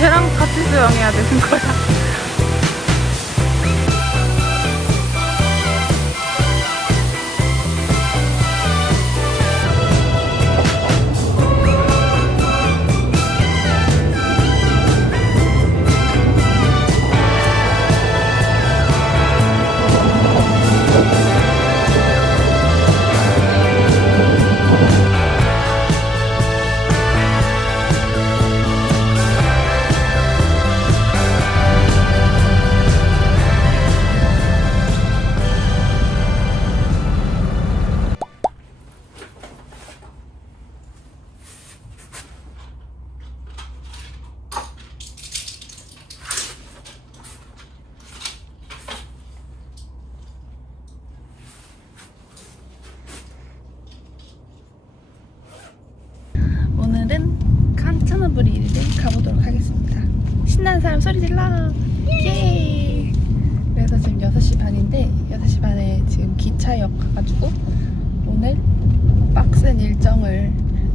쟤랑 같이 수영해야 되는 거야. 오늘은 칸차나브리를 가보도록 하겠습니다. 신나는 사람 소리 질러! 예! 그래서 지금 6시 반인데 6시 반에 지금 기차역 가가지고 오늘 빡센 일정을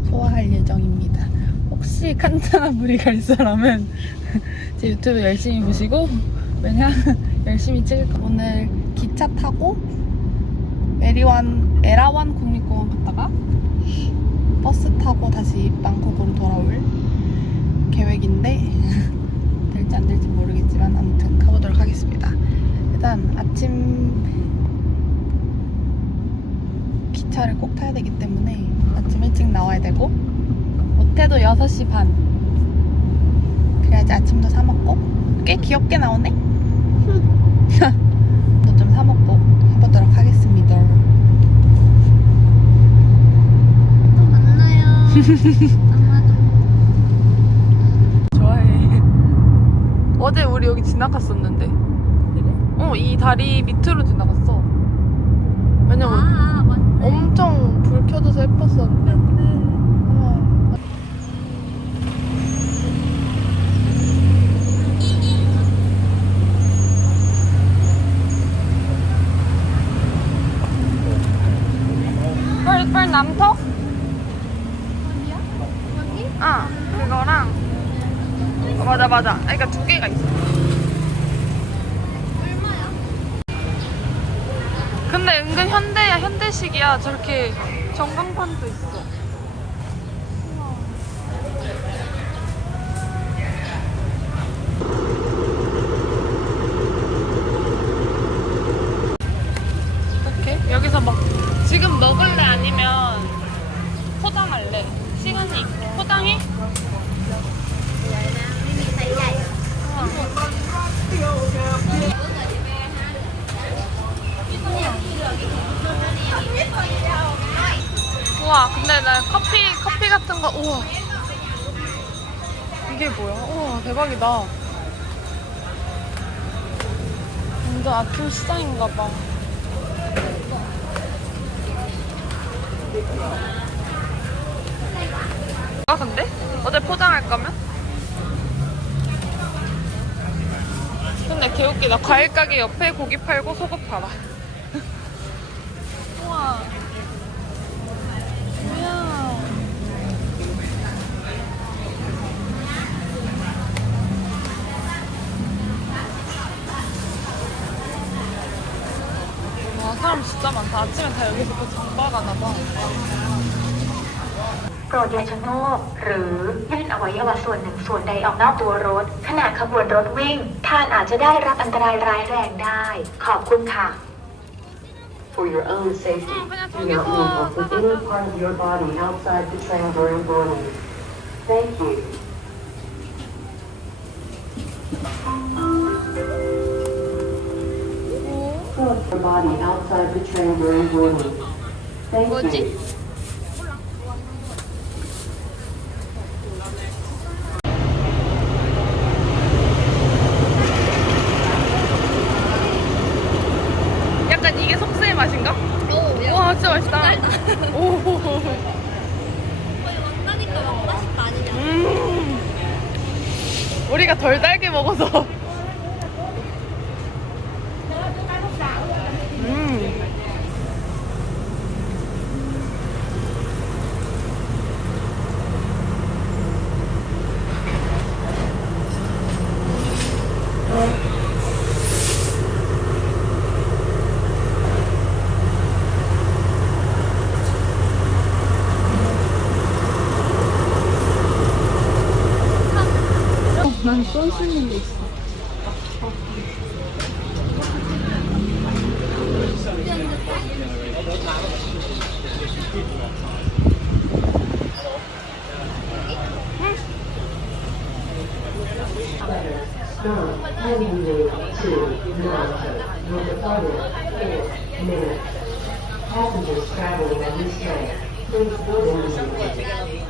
소화할 예정입니다. 혹시 칸차나브리 갈 사람은 제 유튜브 열심히 보시고 왜냐 열심히 찍을 거. 오늘 기차 타고 에라완 국립공원 갔다가 버스 타고 다시 방콕으로 돌아올 계획인데 될지 안 될지 모르겠지만 아무튼 가보도록 하겠습니다. 일단 아침 기차를 꼭 타야 되기 때문에 아침 일찍 나와야 되고 못해도 6시 반 그래야지 아침도 사 먹고 꽤 귀엽게 나오네? 또 좀 사 먹고 해보도록 하겠습니다. 좋아해. 어제 우리 여기 지나갔었는데. 그래? 이 다리 밑으로 지나갔어. 왜냐면 맞네. 엄청 불 켜져서 예뻤었는데. 뻘 남톡? 그거랑 맞아. 그러니까 2개가 있어. 얼마야? 근데 은근 현대야, 현대식이야. 저렇게 전광판도 있어. 어떡해? 여기서 막 지금 먹을래 아니면 포장할래? 시간이 포장해? 우와, 근데 나 커피 같은 거, 우와. 이게 뭐야? 우와, 대박이다. 완전 아침 시장인가 봐. 근데? 어제 포장할 거면? 근데 개웃기다. 과일 가게 옆에 고기 팔고 속옷 팔아. 우와. 뭐야. 와, 사람 진짜 많다. 아침에 다 여기서 또 장봐가나 봐. โปรดอย่าชะโงกหรือยื่นอวัยวะส่วนหนึ่งส่วนใดออกนอกตัวรถขณะขบวนรถวิ่งท่านอาจจะได้รับอันตรายร้ายแรงได้ขอบคุณค่ะ For your own safety, do not move off with any part of your body outside the train during boarding. Thank you. Put your body outside the train during boarding. Thank you. 약간 이게 속세의 맛인가? 와, 진짜 맛있다. 오. 거의 만나니까 막 맛있다 아니냐? 우리가 덜 달게 먹어서. 할 수 있는 게 있어. Stop heading you to Narita. Your departure in minutes. Passengers traveling on this train, please board immediately.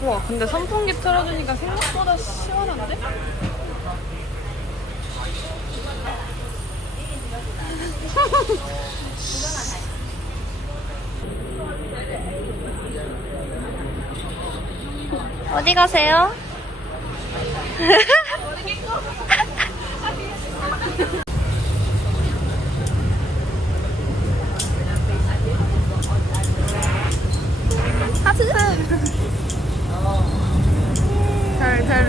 와, 근데 선풍기 틀어주니까 생각보다 시원한데? 어디 가세요? 하트. 잘.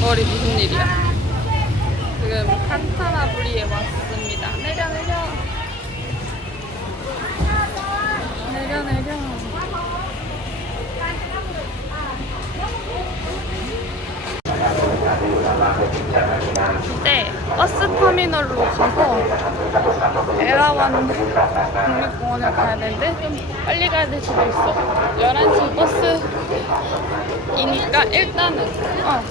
머리 무슨 일이야? 지금 칸타나브리에 왔습니다. 내려. 이제 버스 터미널로 가서 에라완 국립공원을 가야 되는데 좀 빨리 가야 될 수도 있어. 11시 버스이니까 일단은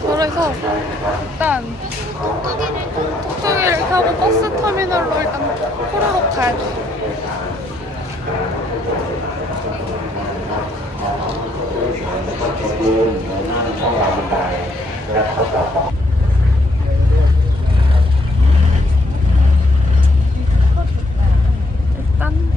그래서 일단 톡톡이를 타고 버스 터미널로 일단 호로록 가야 돼. 일단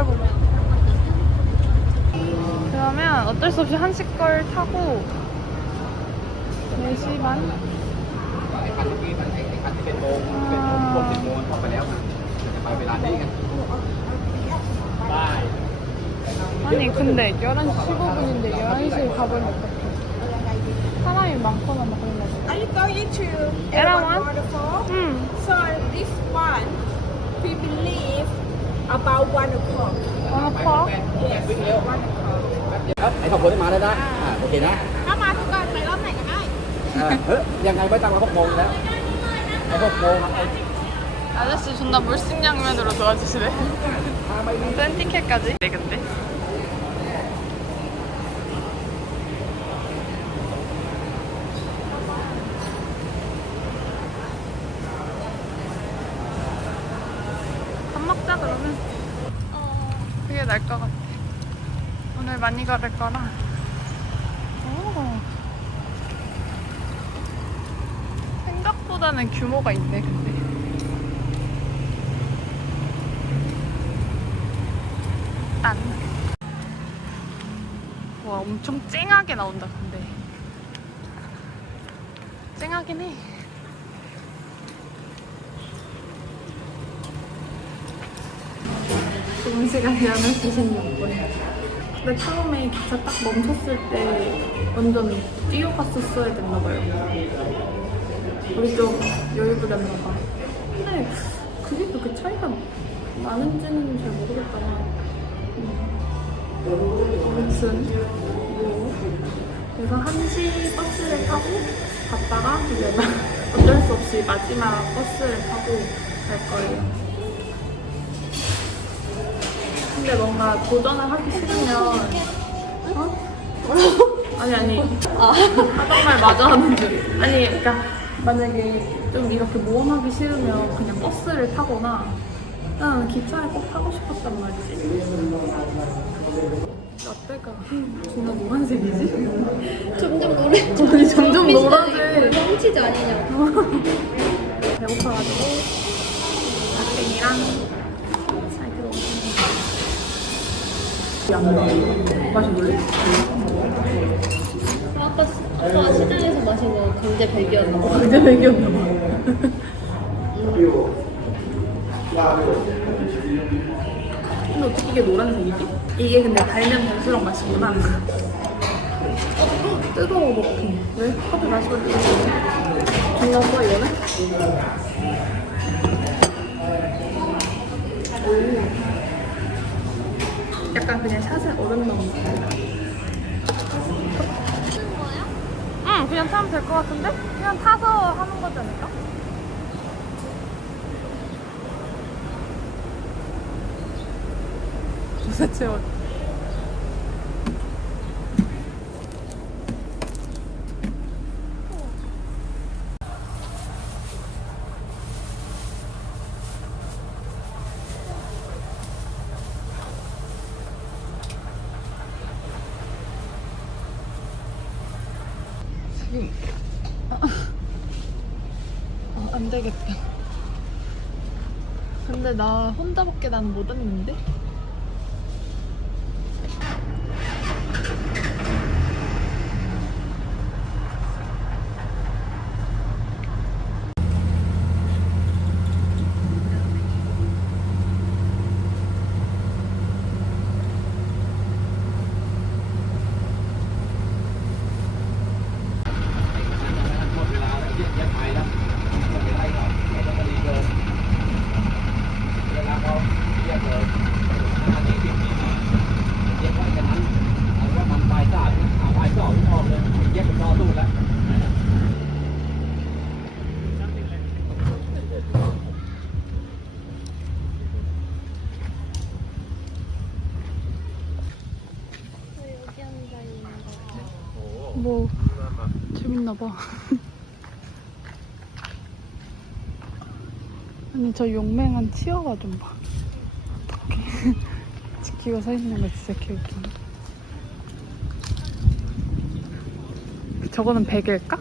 이걸 보고. 그러면 어쩔 수 없이 한식 걸 타고 4시 반? 아니 근데 11시 15분인데 11시에 가버리면 어떡해. 사람이 많거나 막 그런 거지. Are you going to Erawan? waterfall? 응. So this one, we believe about 1 o'clock. 1 o'clock? Yes, 1 o'clock. ไอ้ขอบคุณที่มาได้นะโอเคนะ ถ้ามาทุกวันไปรอบไหนก็ได้ ยังไงไม่ต้องมาพกโมงแล้วไอ้พกโมง 아저씨 존나 물식양면으로 도와주시네. 샌 티켓까지? 네, 근데. 밥 먹자, 그러면. 그게 나을 것 같아. 오늘 많이 걸을 거라. 생각보다는 규모가 있네, 근데. 딴. 와, 엄청 쨍하게 나온다, 근데. 쨍하긴 해. 좋은 시간이라면 96분. 근데 처음에 기차 딱 멈췄을 때 완전 뛰어갔었어야 됐나봐요. 우리 좀 여유 부렸나봐. 근데 그게 그렇게 차이가 나는지는 잘 모르겠다만. 아무튼 그래서 1시 버스를 타고 갔다가 이제 어쩔 수 없이 마지막 버스를 타고 갈 거예요. 근데 뭔가 도전을 하기 싫으면 아니 하던 말 마저 하는 줄. 아니 그러니까 만약에 좀 이렇게 모험하기 싫으면 그냥 버스를 타거나 난 기차를 꼭 타고 싶었단 말이지. 라떼가 존나 노란색이지? 점점 노래. 아니 점점 노란색. 뻥치지 아니냐고. 배고파가지고 라떼랑 잘 들어오겠습니다. 마셔볼래? 아까 시장에서 마신 거 강제 백이었나 봐. 이제 먹였나봐. 근데 어떻게 이게 노란색이지? 이게 근데 달면 달수록 맛있구나. 뜨거워 먹기. 왜? 커피 마시면 뜨거워. 존나 써 이거는? 오. 약간 그냥 샷에 얼음 넣은 거. 응, 그냥 타면 될 것 같은데? 그냥 타서 하는 거지 않을까? 도대체 안 되겠다. 근데 나 혼자밖에 난 못 왔는데? 여기 앉아 있는 거. 뭐 재밌나 봐. 아니 저 용맹한 치어가 좀 봐. 어떡해. 지키고 서 있는 거 진짜 개웃기네. 저거는 베개일까?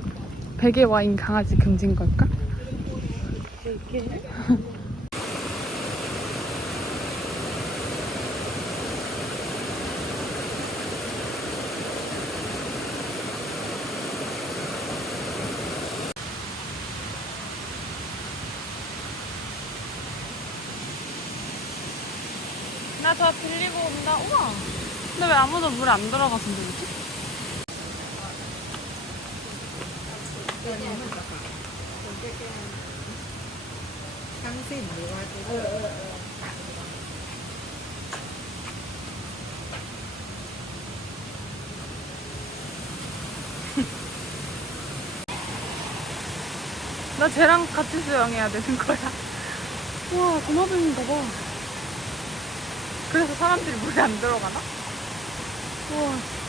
베개 와인 강아지 금지인 걸까? 베개? 나 저 빌리고 온다. 우와. 근데 왜 아무도 물에 안 들어가서 그러지? 나 쟤랑 같이 수영해야 되는 거야. 우와, 도마뱀인가 봐. 그래서 사람들이 물에 안 들어가나? 우와.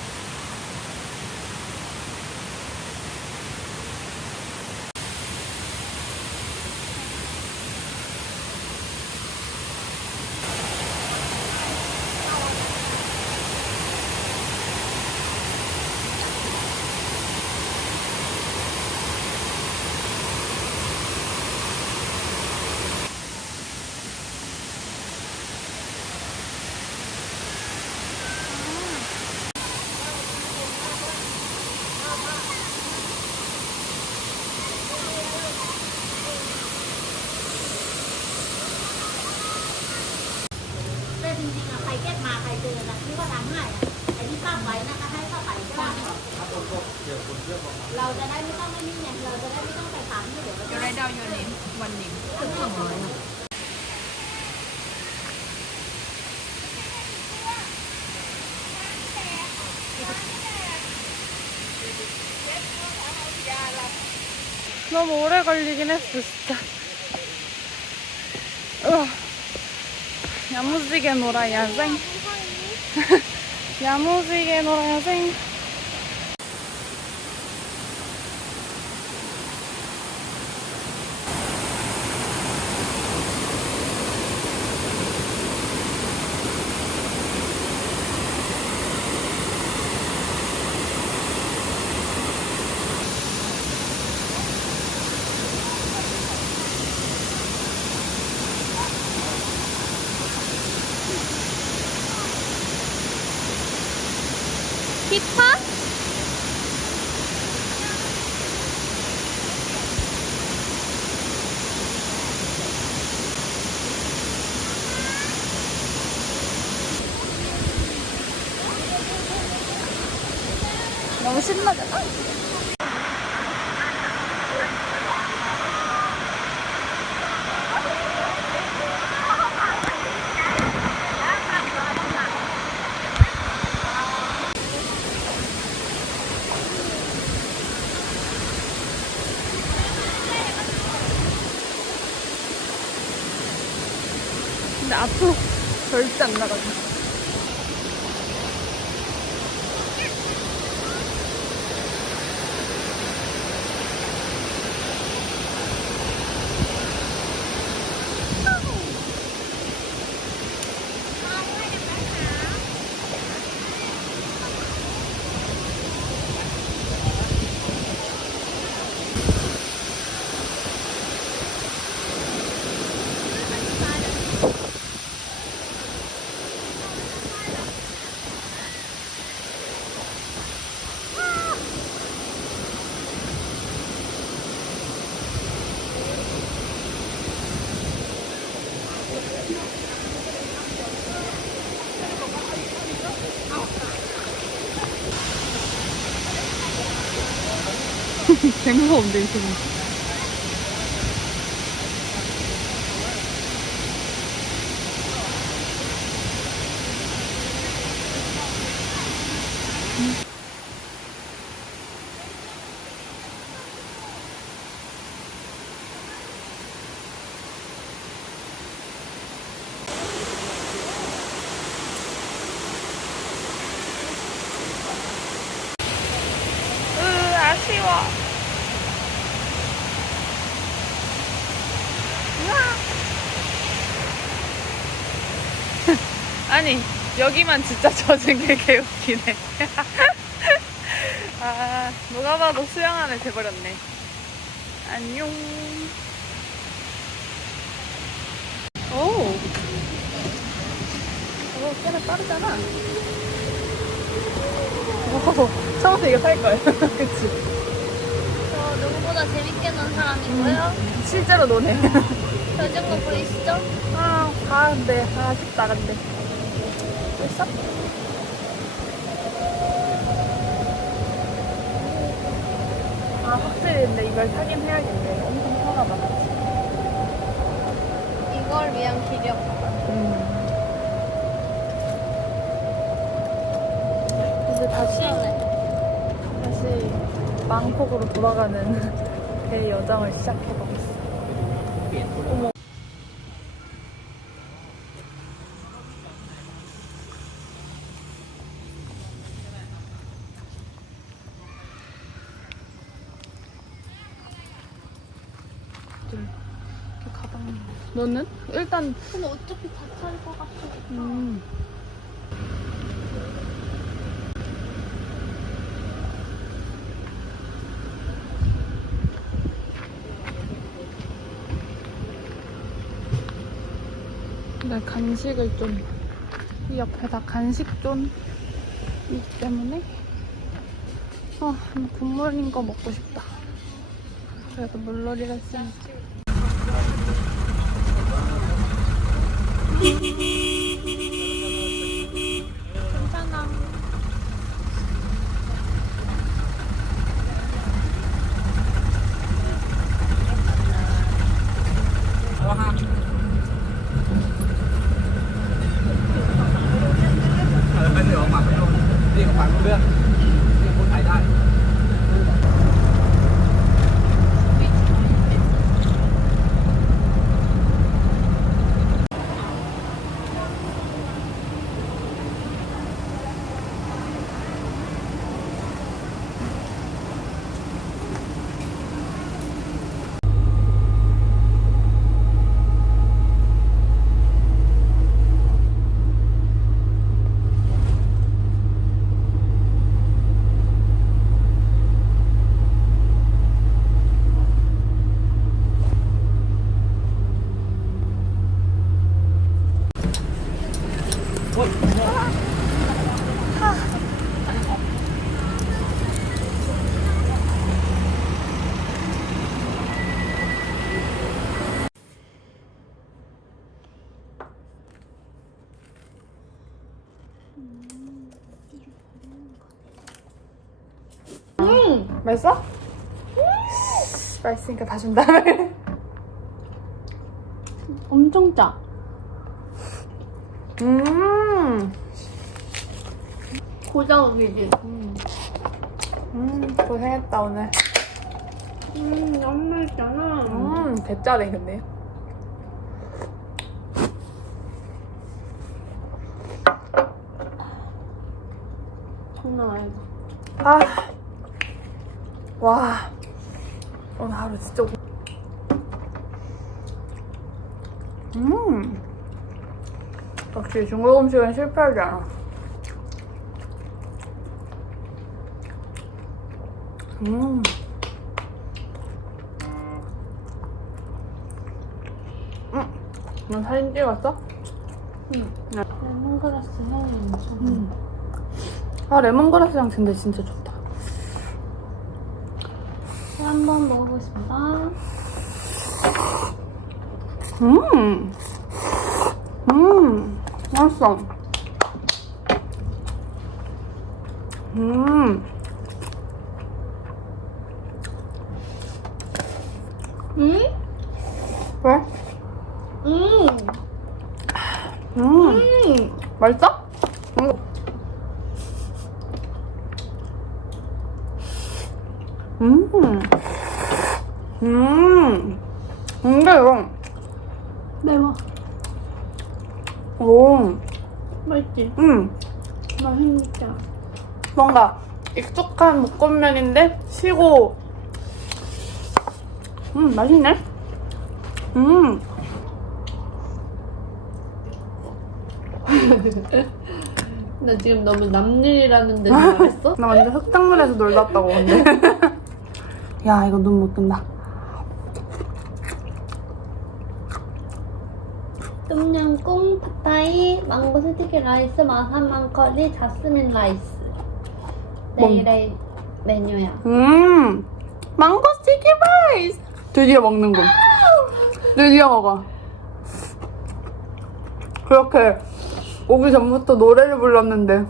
너무 오래 걸리긴 했어, 진짜. 야무지게 놀아야생. 야무지게 놀아야생. 기타? 너무 신나잖아? 근데 앞으로 절대 안 나가죠. 되게 무서운데, 이 소리. 아쉬워. 아니, 여기만 진짜 젖은 게 개웃기네. 아, 누가 봐도 수영하네 돼버렸네. 안녕. 오. 이거 꽤나 빠르잖아. 오, 처음부터 이거 살걸. 그치? 저 누구보다 재밌게 논 사람이고요. 실제로 노네. 표정 거 보이시죠? 아, 근데. 아쉽다, 근데. 먹고 있어? 아 확실히 근데 이걸 사긴 해야겠네. 엄청 편하다. 이걸 위한 기력. 이제 다시 방콕으로 돌아가는 배 여정을 시작해보겠어. 어머. 이렇게 가방. 너는? 일단 근데 어차피 다 찰 것 같아. 근데 간식을 좀, 이 옆에다 간식존이 있기 때문에 굿모닝 거 먹고 싶다. 그래도 물놀이를 했으니까. 괜찮아. Bên này họ mặc luôn, riêng họ mặc luôn biết, riêng muốn thấy đây. 맛있어? 맛있으니까 다 준다. 엄청 짜. 고자극이지. 고생했다 오늘. 너무 맛있잖아. 대짜네 근데. 장난 아니다. 와 오늘 하루 진짜 역시 중국 음식은 실패하지 않아. 너 사진 찍었어? 레몬그라스 향이 엄청. 레몬그라스 향 근데 진짜 좋다. 한번 먹어보겠습니다. 맛있어. 왜? 맛있어? 근데 이거 매워. 오, 맛있지? 맛있다. 뭔가 익숙한 볶음면인데 시고 맛있네. 나 지금 너무 남일이라는 데 말했어? 나 완전 흙탕물에서 놀다 왔다고 근데. 야 이거 눈 못 뜬다. 똠양꿍, 팟타이, 망고 스티키 라이스, 마사만 커리, 자스민 라이스. 내일의 메뉴야. 망고 스티키 라이스. 드디어 먹는군. 드디어 먹어. 그렇게 오기 전부터 노래를 불렀는데